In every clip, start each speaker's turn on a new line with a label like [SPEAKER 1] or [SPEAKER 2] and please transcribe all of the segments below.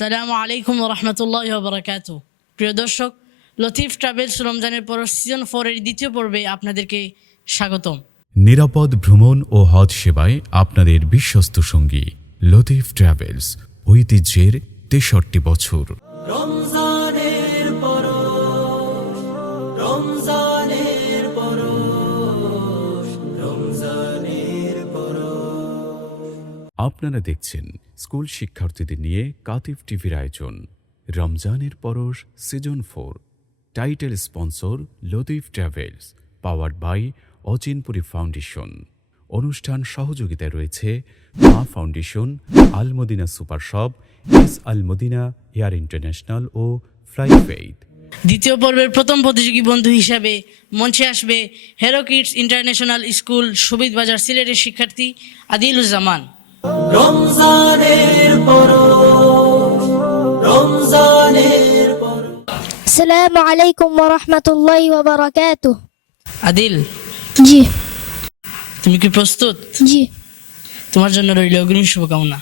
[SPEAKER 1] আসসালামু আলাইকুম রহমতুল্লাহ বরকাত প্রিয় দর্শক লতিফ ট্রাভেলস রমজানের পর সিজন ফোরের দ্বিতীয় পর্বে আপনাদেরকে স্বাগতম।
[SPEAKER 2] নিরাপদ ভ্রমণ ও হজ সেবায় আপনাদের বিশ্বস্ত সঙ্গী লতিফ ট্রাভেলস ঐতিহ্যের তেষট্টি বছর। আপনারা দেখছেন স্কুল শিক্ষার্থীদের নিয়ে কাতিফ টিভির আয়োজন। রমজানের পরশ season four. Title sponsor Latif travels, powered by Achinpuri foundation. অনুষ্ঠান সহযোগিতায় রয়েছে Maa foundation, Almadina super shop S Almadina air international ও ফ্লাই
[SPEAKER 1] দ্বিতীয় পর্বের প্রথম প্রতিযোগী বন্ধু হিসাবে মঞ্চে আসবে Hero kids international school Subid Bazar সিলেটের শিক্ষার্থী আদিলুজ্জামান। শুভকামনা।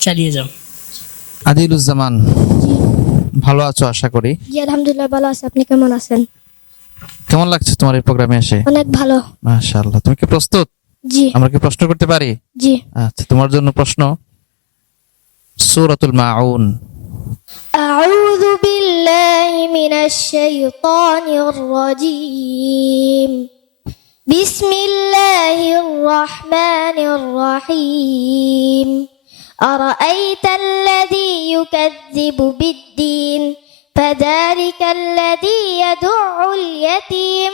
[SPEAKER 1] চালিয়ে যাও।
[SPEAKER 3] আদিলুজ্জামান ভালো আছো আশা করি?
[SPEAKER 4] আলহামদুলিল্লাহ ভালো আছি। আপনি কেমন আছেন?
[SPEAKER 3] কেমন লাগছে তোমার এই প্রোগ্রামে এসে?
[SPEAKER 4] অনেক ভালো।
[SPEAKER 3] তুমি কি প্রস্তুত?
[SPEAKER 4] জি
[SPEAKER 3] আমরা কি প্রশ্ন করতে পারি
[SPEAKER 4] জি
[SPEAKER 3] আচ্ছা তোমার জন্য প্রশ্ন সূরাতুল মাউন
[SPEAKER 4] أعوذ بالله من الشيطان الرجيم بسم الله الرحمن الرحيم أرأيت الذي يكذب بالدين فذلك الذي يدع اليتيم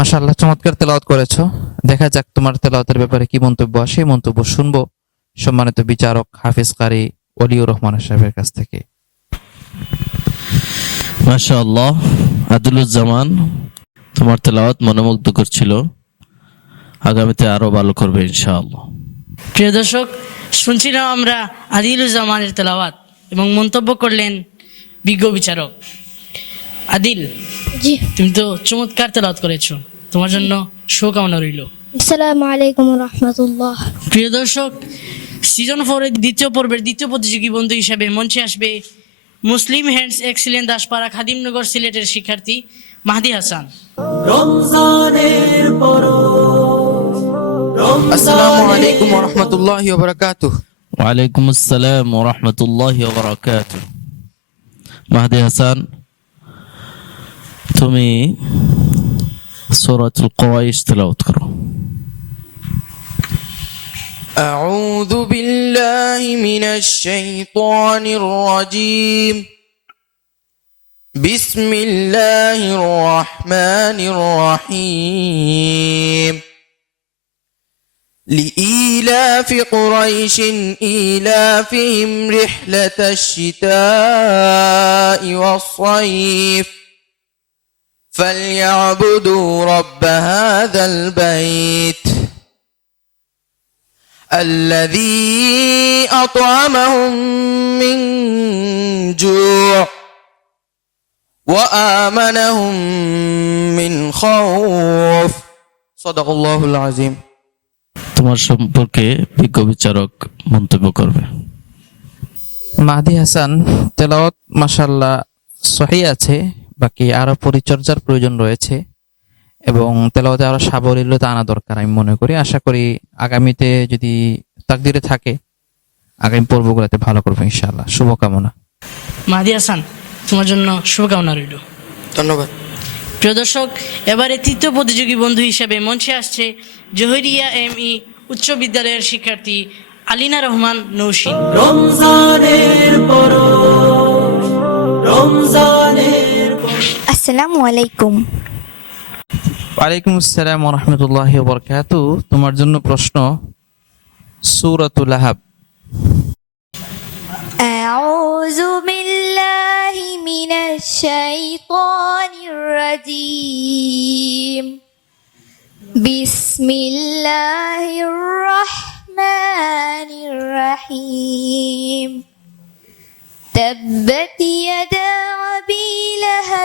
[SPEAKER 3] মাশাআল্লাহ চমৎকার তেলাওয়াত করেছ। দেখা যাক তোমার তেলাওয়াতের ব্যাপারে কি মন্তব্য আসে। মন্তব্য শুনব সম্মানিত বিচারক হাফিজ কারি ওলিউর রহমান সাহেবের কাছ থেকে।
[SPEAKER 5] মাশাআল্লাহ আদিলুজ্জামান তোমার তেলাওয়াত মনোমুগ্ধ করছিল আগামীতে আরও ভালো করবে ইনশাআল্লাহ।
[SPEAKER 1] প্রিয় দর্শক শুনছিলাম আমরা আদিলুজ্জামানের তেলাওয়াত এবং মন্তব্য করলেন বিজ্ঞ বিচারক। আদিল
[SPEAKER 4] জি।
[SPEAKER 1] তুমি তো চমৎকার তেলাওয়াত করেছ। তোমার জন্য শুভকামনা রইল।
[SPEAKER 4] আসসালামু আলাইকুম রহমতুল্লাহ।
[SPEAKER 1] প্রিয় দর্শক সিজন ফোরের দ্বিতীয় পর্বের দ্বিতীয় প্রতিযোগী বন্ধু হিসেবে মঞ্চে আসবে Muslim hands excellent Daspara Khadimnagar সিলেটের শিক্ষার্থী মাহদি হাসান।
[SPEAKER 6] আসসালামু আলাইকুম
[SPEAKER 5] ওয়ালাইকুম আসসালাম মাহদি হাসান তুমি سورة القوايش تلاوت کرو
[SPEAKER 6] أعوذ بالله من الشيطان الرجيم. بسم الله الرحمن الرحيم. لإيلاف قريش إيلافهم رحلة الشتاء والصيف. فليعبدوا رب هذا البيت الذي أطعمهم من جوع وآمنهم من خوف صدق الله العظيم
[SPEAKER 5] তোমার সম্পর্কে বিজ্ঞ বিচারক মন্তব্য করবে
[SPEAKER 3] মাহদি হাসান তেলাওয়াত মাশাআল্লাহ সহি আছে বাকি আরও পরিচর্যার প্রয়োজন রয়েছে এবং তেলাওয়াতে আরও সাবলীলতা আনা দরকার আমি মনে করি। আশা করি আগামীতে যদি তাকদিরে থাকে আগামী পর্বগুলোতে ভালো করব ইনশাআল্লাহ। শুভকামনা।
[SPEAKER 1] মাহদি হাসান তোমার জন্য শুভকামনা রইল।
[SPEAKER 6] ধন্যবাদ।
[SPEAKER 1] প্রিয় দর্শক এবারে তৃতীয় প্রতিযোগী বন্ধু হিসেবে মঞ্চে আসছে জহরিয়া এম ই উচ্চ বিদ্যালয়ের শিক্ষার্থী আলিনা রহমান নৌসিন
[SPEAKER 7] রমজানের পরশ পরশ
[SPEAKER 4] السلام عليكم
[SPEAKER 3] ওয়ালাইকুম আসসালাম রহমতুল্লাহ বরকাত তোমার জন্য প্রশ্ন সূরাতুল আহাব
[SPEAKER 4] أعوذ بالله من الشيطان الرجيم بسم الله الرحمن الرحيم تبت يدا أبي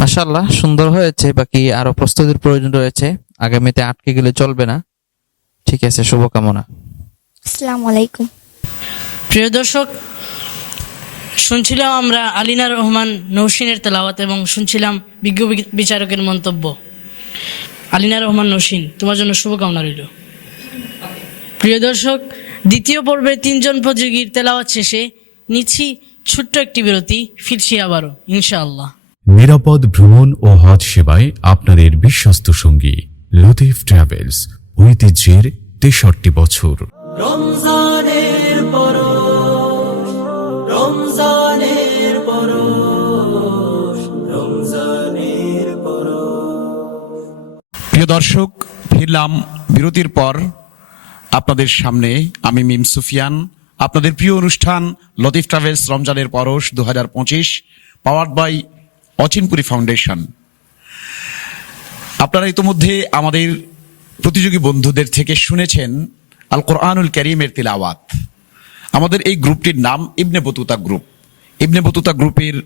[SPEAKER 3] মাশাল্লাহ সুন্দর হয়েছে বাকি আরও প্রস্তুতির প্রয়োজন রয়েছে। আগামীতে আটকে গেলে চলবে না। ঠিক আছে শুভকামনা।
[SPEAKER 4] আসসালামু আলাইকুম।
[SPEAKER 1] প্রিয় দর্শক শুনছিলাম আমরা আলিনা রহমান নৌসিনের তেলাওয়াত এবং শুনছিলাম বিজ্ঞ বিচারকের মন্তব্য। আলিনা রহমান নৌসিন তোমার জন্য শুভকামনা রইল। প্রিয় দর্শক দ্বিতীয় পর্বে তিনজন প্রতিযোগীর তেলাওয়াত শেষে নিচ্ছি ছোট্ট একটি বিরতি ফিরছি আবারও ইনশাআল্লাহ।
[SPEAKER 2] নিরাপদ ভ্রমণ ও হজ সেবায় আপনাদের বিশ্বস্ত সঙ্গী লতিফ ট্রাভেলস ঐতিহ্যের তেষট্টি বছর।
[SPEAKER 7] রমজানের পরশ রমজানের পরশ রমজানের
[SPEAKER 8] প্রিয় দর্শক ফিরলাম বিরতির পর। আপনাদের সামনে আমি মিম সুফিয়ান। আপনাদের প্রিয় অনুষ্ঠান লতিফ ট্রাভেলস রমজানের পরশ দু হাজার পঁচিশ পাওয়ার্ড বাই অচিনপুরি ফাউন্ডেশন। আপনারা ইতোমধ্যে আমাদের প্রতিযোগী বন্ধুদের থেকে শুনেছেন আল কোরআনুল করিমের তিলাওয়াত। আমাদের এই গ্রুপটির নাম Ibn Battuta group. Ibn Battuta গ্রুপের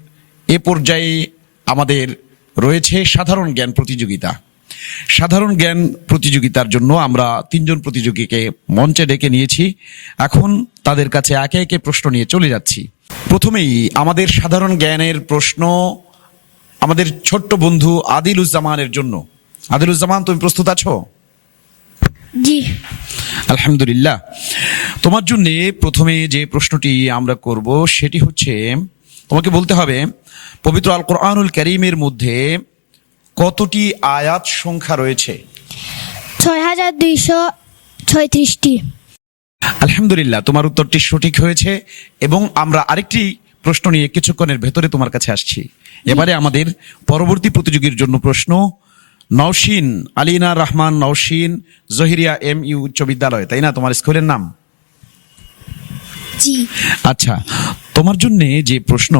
[SPEAKER 8] এ পর্যায়ে আমাদের রয়েছে সাধারণ জ্ঞান প্রতিযোগিতা। সাধারণ জ্ঞান প্রতিযোগিতার জন্য আমরা তিনজন প্রতিযোগীকে মঞ্চে ডেকে নিয়েছি। এখন তাদের কাছে একে একে প্রশ্ন নিয়ে চলে যাচ্ছি। প্রথমেই আমাদের সাধারণ জ্ঞানের প্রশ্ন আমাদের ছোট্ট বন্ধু আদিলুজ্জামানের জন্য। আদিলুজ্জামান তুমি প্রস্তুত আছো?
[SPEAKER 4] জি।
[SPEAKER 8] আলহামদুলিল্লাহ। তোমার জন্য প্রথমে যে প্রশ্নটি আমরা করব সেটি হচ্ছে তোমাকে বলতে হবে পবিত্র আল কোরআনুল করিমের মধ্যে কতটি আয়াত সংখ্যা রয়েছে?
[SPEAKER 4] ছয় হাজার দুইশো ছয়ত্রিশটি।
[SPEAKER 8] আলহামদুলিল্লাহ তোমার উত্তরটি সঠিক হয়েছে এবং আমরা আরেকটি প্রশ্ন নিয়ে কিছুক্ষণের ভেতরে তোমার কাছে আসছি। এবারে আমাদের পরবর্তী প্রতিযোগীর জন্য প্রশ্ন নওশিন আলিনা রহমান নওশিন জহিরিয়া এম ইউ উচ্চ বিদ্যালয় তাই না? তোমার স্কুলের নাম?
[SPEAKER 4] জি।
[SPEAKER 8] আচ্ছা তোমার জন্য যে প্রশ্ন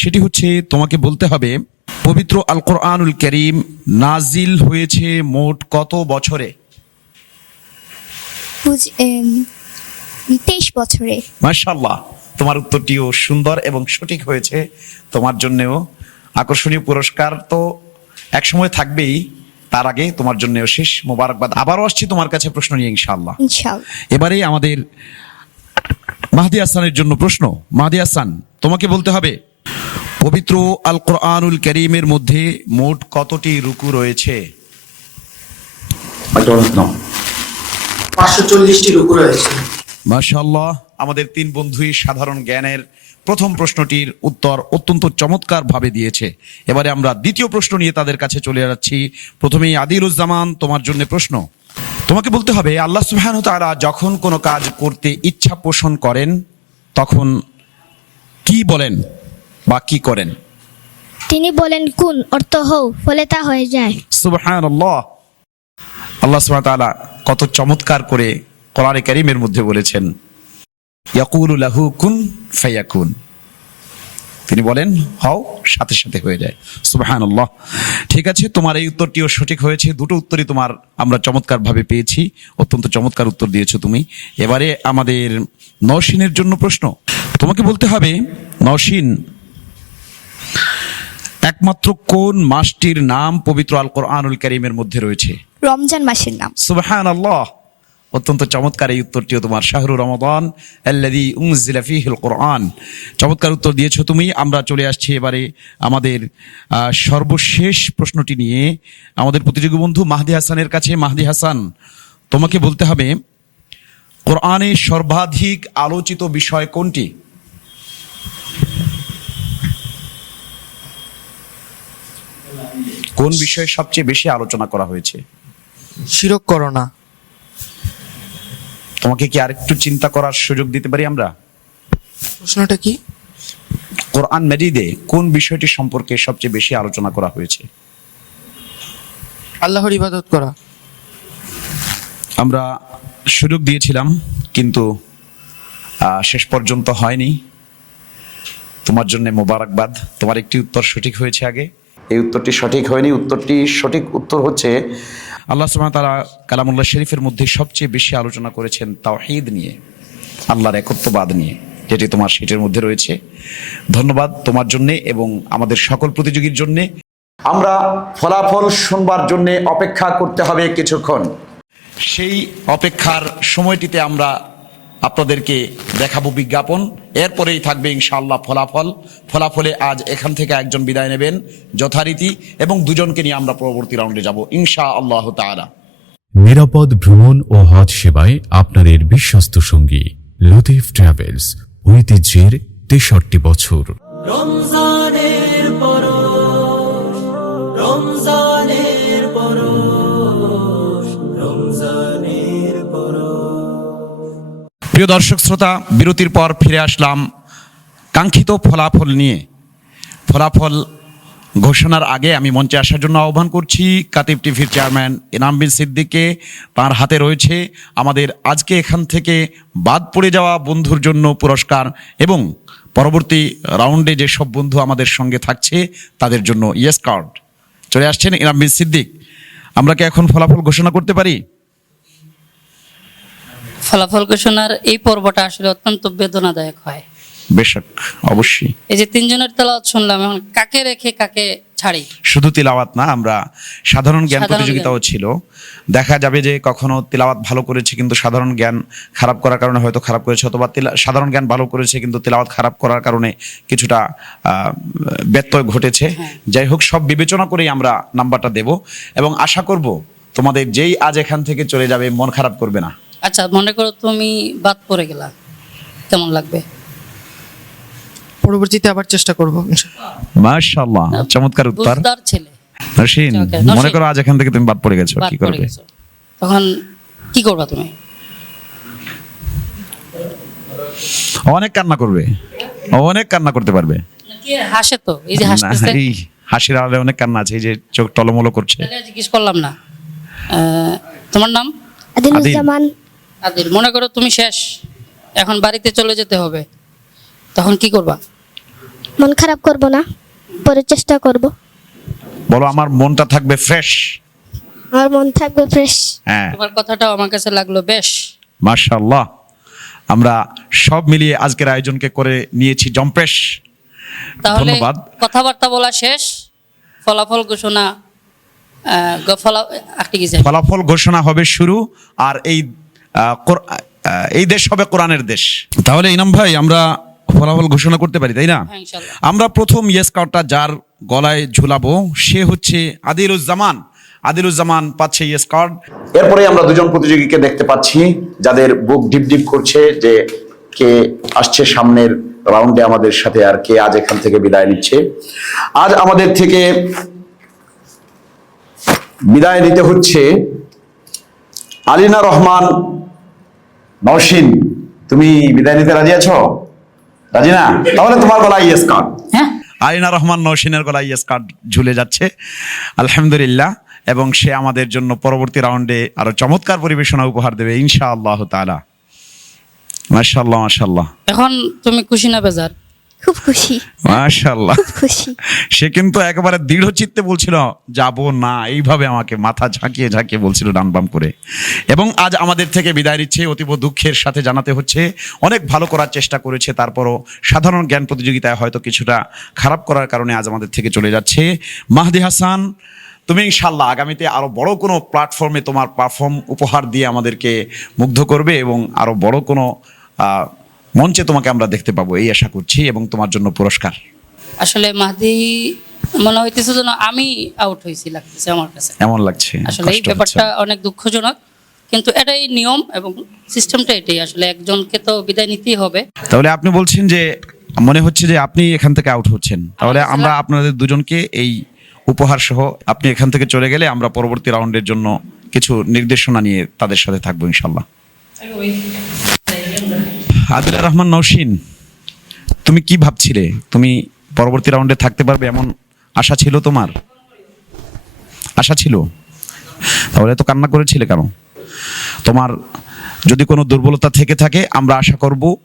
[SPEAKER 8] সেটি হচ্ছে তোমাকে বলতে হবে পবিত্র আল কোরআনুল করিম নাজিল হয়েছে মোট কত বছরে?
[SPEAKER 4] তেইশ বছরে।
[SPEAKER 8] মাশাল্লাহ তোমার উত্তরটিও সুন্দর এবং সঠিক হয়েছে। তোমার জন্যেও আকর্ষণীয় পুরস্কার তো একসময় থাকবেই তার আগে তোমার জন্যও শেষ মোবারকবাদ। আবারও আসছি তোমার কাছে প্রশ্ন নিয়ে
[SPEAKER 4] ইনশাল্লাহ
[SPEAKER 8] এবারে আমাদের মাহদি হাসানের জন্য প্রশ্ন। মাহদি হাসান তোমাকে বলতে হবে পবিত্র আল কোরআনুল করিমের মধ্যে মোট কতটি রুকু রয়েছে?
[SPEAKER 9] পাঁচশো চল্লিশটি রুকু রয়েছে।
[SPEAKER 8] মাশাল্লাহ আমাদের তিন বন্ধুই সাধারণ জ্ঞানের প্রথম প্রশ্নটির উত্তর অত্যন্ত চমৎকার ভাবে দিয়েছে। এবারে আমরা দ্বিতীয় প্রশ্ন নিয়ে তাদের কাছে চলে যাচ্ছি। প্রথমেই আদিলুজ্জামান তোমার জন্য প্রশ্ন। তোমাকে বলতে হবে আল্লাহ সুবহান তারা যখন কোনো কাজ করতে ইচ্ছা পোষণ করেন তখন কি বলেন বা কি করেন?
[SPEAKER 4] তিনি বলেন কোন অর্থ হও ফলে তা হয়ে যায়।
[SPEAKER 8] সুবহান আল্লাহ আল্লাহ সুবহান তাআলা কত চমৎকার করে কোরআনে কারীমের মধ্যে বলেছেন ইয়াকুলু লাহু কুন ফায়াকুন। তিনি বলেন হও সাথে সাথে হয়ে যায়। সুবহান আল্লাহ ঠিক আছে তোমার এই উত্তরটিও সঠিক হয়েছে। দুটো উত্তরই তোমার আমরা চমৎকার ভাবে পেয়েছি। অত্যন্ত চমৎকার উত্তর দিয়েছ তুমি। এবারে আমাদের নওশিনের জন্য প্রশ্ন। তোমাকে বলতে হবে নওশিন একমাত্র কোন মাসটির নাম পবিত্র আল কোরআনুল করিমের মধ্যে রয়েছে?
[SPEAKER 4] রমজান মাসের নাম।
[SPEAKER 8] সুবহান আল্লাহ অত্যন্ত চমৎকার এই উত্তরটিও তোমার শাহরু রমাদান আল্লাযী উনজিলা ফীহিল কোরআন। চমৎকার উত্তর দিয়েছ তুমি। আমরা চলে আসছি এবারে আমাদের সর্বশেষ প্রশ্নটি নিয়ে। আমাদের প্রতিযোগী বন্ধু মাহদি হাসানের কাছে। মাহদি হাসান, তোমাকে বলতে হবে, কোরআনে সর্বাধিক আলোচিত বিষয় কোনটি? কোন বিষয়ে সবচেয়ে বেশি আলোচনা করা হয়েছে?
[SPEAKER 6] শিরক করো না।
[SPEAKER 8] তোমাকে কি আরেকটু চিন্তা করার সুযোগ দিতে পারি আমরা?
[SPEAKER 6] প্রশ্নটা কি?
[SPEAKER 8] কোরআন মেজিদে কোন বিষয়টি সম্পর্কে সবচেয়ে বেশি আলোচনা করা হয়েছে?
[SPEAKER 6] আল্লাহর ইবাদত করা।
[SPEAKER 8] আমরা সুযোগ দিয়েছিলাম কিন্তু আহ, শেষ পর্যন্ত হয়নি। তোমার জন্য মোবারকবাদ। তোমার একটি উত্তর সঠিক হয়েছে আগে?
[SPEAKER 9] এই উত্তরটি সঠিক হয়নি। উত্তরটি সঠিক উত্তর হচ্ছে
[SPEAKER 8] আল্লাহ সুহাম তালা কালামুল্লাহ শরীফের মধ্যে সবচেয়ে বেশি আলোচনা করেছেন তাওহীদ নিয়ে, আল্লাহর একত্ববাদ নিয়ে, যেটি তোমার সিটের মধ্যে রয়েছে। ধন্যবাদ তোমার জন্যে এবং আমাদের সকল প্রতিযোগীর জন্যে।
[SPEAKER 9] আমরা ফলাফল শুনবার জন্যে অপেক্ষা করতে হবে কিছুক্ষণ।
[SPEAKER 8] সেই অপেক্ষার সময়টিতে আমরা আপনাদেরকে দেখাবো বিজ্ঞাপন। এরপরেই থাকবে ইনশাআল্লাহ ফলাফল। ফলাফলে আজ এখান থেকে একজন বিদায় নেবেন যথারীতি এবং দুজনকে নিয়ে আমরা পরবর্তী রাউন্ডে যাব ইনশা আল্লাহ তাআলা।
[SPEAKER 2] নিরাপদ ভ্রমণ ও হজ সেবায় আপনাদের বিশ্বস্ত সঙ্গী লতিফ ট্রাভেলস ঐতিহ্যের তেষট্টি বছর।
[SPEAKER 7] রমজানের
[SPEAKER 8] প্রিয় দর্শক শ্রোতা, বিরতির পর ফিরে আসলাম কাঙ্ক্ষিত ফলাফল নিয়ে। ফলাফল ঘোষণার আগে আমি মঞ্চে আসার জন্য আহ্বান করছি, কাতিব টিভির চেয়ারম্যান এনাম বিন সিদ্দিককে। তাঁর হাতে রয়েছে আমাদের আজকে এখান থেকে বাদ পড়ে যাওয়া বন্ধুর জন্য পুরস্কার এবং পরবর্তী রাউন্ডে যেসব বন্ধু আমাদের সঙ্গে থাকছে, তাদের জন্য ইয়েস কার্ড চলে আসছেন এনাম বিন সিদ্দিক। আমরা কি এখন ফলাফল ঘোষণা করতে পারি?
[SPEAKER 10] ফলাফল ঘোষণার এই পর্বটা আসলে অত্যন্ত বেদনাদায়ক হয়।
[SPEAKER 8] বেশক অবশ্যই।
[SPEAKER 10] এই যে তিনজনের তেলাওয়াত শুনলাম এখন কাকে রেখে কাকে ছাড়ি?
[SPEAKER 8] শুধু তিলাওয়াত না আমরা সাধারণ জ্ঞান প্রতিযোগিতাও ছিল। দেখা যাবে যে কখনো তিলাওয়াত ভালো করেছে কিন্তু সাধারণ জ্ঞান খারাপ করার কারণে হয়তো খারাপ করেছে অথবা সাধারণ জ্ঞান ভালো করেছে কিন্তু তিলাওয়াত খারাপ করার কারণে কিছুটা আহ, ব্যত্যয় ঘটেছে। যাই হোক সব বিবেচনা করেই আমরা নাম্বারটা দেব এবং আশা করব তোমাদের যেই আজ এখান থেকে চলে যাবে মন খারাপ করবে না।
[SPEAKER 10] আচ্ছা মনে করো তুমি বাদ পড়ে গেলা কেমন লাগবে?
[SPEAKER 6] পরবর্তীতে আবার চেষ্টা করব
[SPEAKER 8] মাশাআল্লাহ চমৎকার উত্তর।
[SPEAKER 10] বুঝদার ছেলে।
[SPEAKER 8] নসীন মনে করো আজ এখান থেকে তুমি বাদ পড়ে গেছো কি করবে?
[SPEAKER 10] তখন কি করবা তুমি?
[SPEAKER 8] অনেক কান্না করবে অনেক কান্না করতে পারবে।
[SPEAKER 10] কি হাসে তো এই যে হাসতেছে?
[SPEAKER 8] এই হাসির আড়ালে অনেক কান্না আছে এই যে চোখ টলমলো করছে।
[SPEAKER 10] জিজ্ঞেস করলাম না। আহ, তোমার নাম?
[SPEAKER 4] আদিলুজ্জামান
[SPEAKER 10] আদিল মনে করো তুমি শেষ এখন বাড়িতে চলে যেতে হবে। তখন কি করবা?
[SPEAKER 4] মন খারাপ করব না পরে চেষ্টা করব।
[SPEAKER 8] বলো আমার মনটা থাকবে ফ্রেশ
[SPEAKER 4] আমার মন থাকবে ফ্রেশ
[SPEAKER 8] হ্যাঁ।
[SPEAKER 10] তোমার কথাটাও আমার কাছে লাগল বেশ।
[SPEAKER 8] মাশাআল্লাহ। আমরা সব মিলিয়ে আজকের আয়োজনকে করে নিয়েছি জম্পেশ।
[SPEAKER 10] তাহলে কথাবার্তা বলা শেষ। ফলাফল ঘোষণা
[SPEAKER 8] ফলাফল ঘোষণা হবে শুরু আর এই এই দেশ হবে কোরআনের দেশ। তাহলে ইনাম ভাই আমরা ফলাফল ঘোষণা করতে পারি তাই না?
[SPEAKER 10] হ্যাঁ,
[SPEAKER 8] আমরা প্রথম ইয়েস কার্ডটা যার গলায় ঝুলাবো সে হচ্ছে আদিলুজ্জামান। আদিলুজ্জামান পাচ্ছে ইয়েস কার্ড
[SPEAKER 9] এরপরে আমরা দুজন প্রতিযোগীকে দেখতে পাচ্ছি যাদের বুক ডিপ ডিপ করছে যে কে আসছে সামনের রাউন্ডে আমাদের সাথে আর কে আজ এখান থেকে বিদায় নিচ্ছে। আজ আমাদের থেকে বিদায় নিতে হচ্ছে আলিনা রহমান নওশিন তুমি বিদায় নিতে রাজি আছো? রাজি না? তাহলে তোমার গলায় ইয়েস কার্ড
[SPEAKER 10] হ্যাঁ।
[SPEAKER 8] আলিনা রহমান নৌসিনের গলায় ইয়েস কার্ড ঝুলে যাচ্ছে। আলহামদুলিল্লাহ এবং সে আমাদের জন্য পরবর্তী রাউন্ডে আরও চমৎকার পরিবেশনা উপহার দেবে ইনশা আল্লাহ তালা মাশাল্লাহ মাশাল্লাহ
[SPEAKER 10] এখন তুমি খুশি না বেজার?
[SPEAKER 4] খুব খুশি।
[SPEAKER 8] মাশাল্লাহ
[SPEAKER 4] খুব খুশি।
[SPEAKER 8] সে কিন্তু একেবারে দৃঢ় চিত্তে বলছিল যাব না। এইভাবে আমাকে মাথা ঝাঁকিয়ে ঝাঁকিয়ে বলছিল ডান বাম করে। এবং আজ আমাদের থেকে বিদায় নিচ্ছে অতীব দুঃখের সাথে জানাতে হচ্ছে অনেক ভালো করার চেষ্টা করেছে তারপরও সাধারণ জ্ঞান প্রতিযোগিতায় হয়তো কিছুটা খারাপ করার কারণে আজ আমাদের থেকে চলে যাচ্ছে। মাহদি হাসান তুমি ইনশাল্লাহ আগামীতে আরও বড় কোনো প্ল্যাটফর্মে তোমার পারফর্ম উপহার দিয়ে আমাদেরকে মুগ্ধ করবে এবং আরও বড় কোনো মঞ্চে তোমাকে আমরা দেখতে পাবো এই আশা করছি এবং তোমার জন্য পুরস্কার।
[SPEAKER 10] আসলে মাহদি মনে হইতেছে যেন আমি আউট হয়েছি লাগতেছে আমার কাছে।
[SPEAKER 8] এমন লাগছে
[SPEAKER 10] আসলে এই ব্যাপারটা অনেক দুঃখজনক কিন্তু এটাই নিয়ম এবং সিস্টেমটা এটাই আসলে একজনকে তো বিদায় নিতেই হবে।
[SPEAKER 8] তাহলে আপনি বলছেন যে মনে হচ্ছে যে আপনি এখান থেকে আউট হচ্ছেন। তাহলে আমরা আপনাদের দুজনকে এই উপহার সহ আপনি এখান থেকে চলে গেলে আমরা পরবর্তী রাউন্ডের জন্য কিছু নির্দেশনা নিয়ে তাদের সাথে থাকব ইনশাল্লাহ আদিলা রহমান নৌসিন তুমি কি ভাবছিলে? তুমি পরবর্তী রাউন্ডে থাকতে পারবে এমন আশা ছিল তোমার? আশা ছিল? তাহলে তো কান্না করেছিলে কেন? তোমার যদি কোনো দুর্বলতা থেকে থাকে, আমরা আশা করব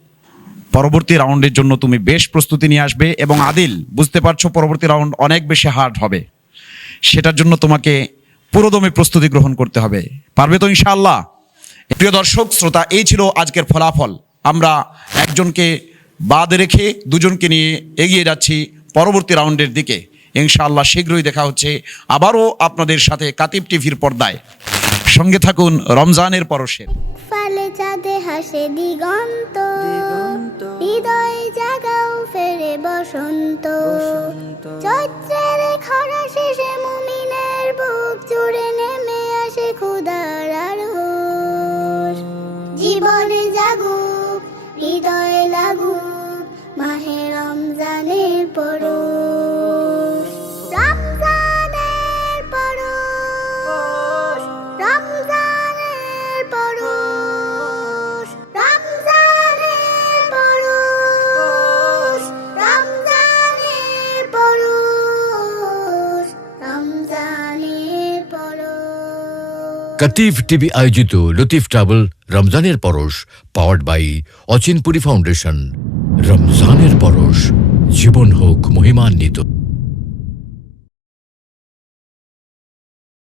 [SPEAKER 8] পরবর্তী রাউন্ডের জন্য তুমি বেশ প্রস্তুতি নিয়ে আসবে এবং আদিল, বুঝতে পারছ পরবর্তী রাউন্ড অনেক বেশি হার্ড হবে। সেটার জন্য তোমাকে পুরোদমে প্রস্তুতি গ্রহণ করতে হবে। পারবে তো ইনশাআল্লাহ? প্রিয় দর্শক, শ্রোতা, এই ছিল আজকের ফলাফল। আমরা একজনকে বাদ রেখে দুজনকে নিয়ে এগিয়ে যাচ্ছি পরবর্তী রাউন্ডের দিকে। ইনশাআল্লাহ শীঘ্রই দেখা হচ্ছে। আবারও আপনাদের সাথে কাতিব টিভির পর্দায়। সঙ্গে থাকুন রমজানের পরশের।
[SPEAKER 11] ফালে চাঁদে হাসে দিগন্ত। হৃদয় জাগাও ফেরে বসন্ত। চৈত্রের খরা শেষে মুমিনের বুক জুড়ে নেমে আসে ক্ষুদার আরোস জীবনে জাগুক হৃদয় লাগুক, মাহে রমজানের পরশ। রমজানের পরশ রমজানের পরশ, রমজানের
[SPEAKER 5] কাটিভ টিভি আয়োজিত লতিফ ট্রাভেল রমজানের পরশ পাওয়ার্ড বাই অচিনপুরি ফাউন্ডেশন রমজানের পরশ জীবন হোক মহিমান্বিত।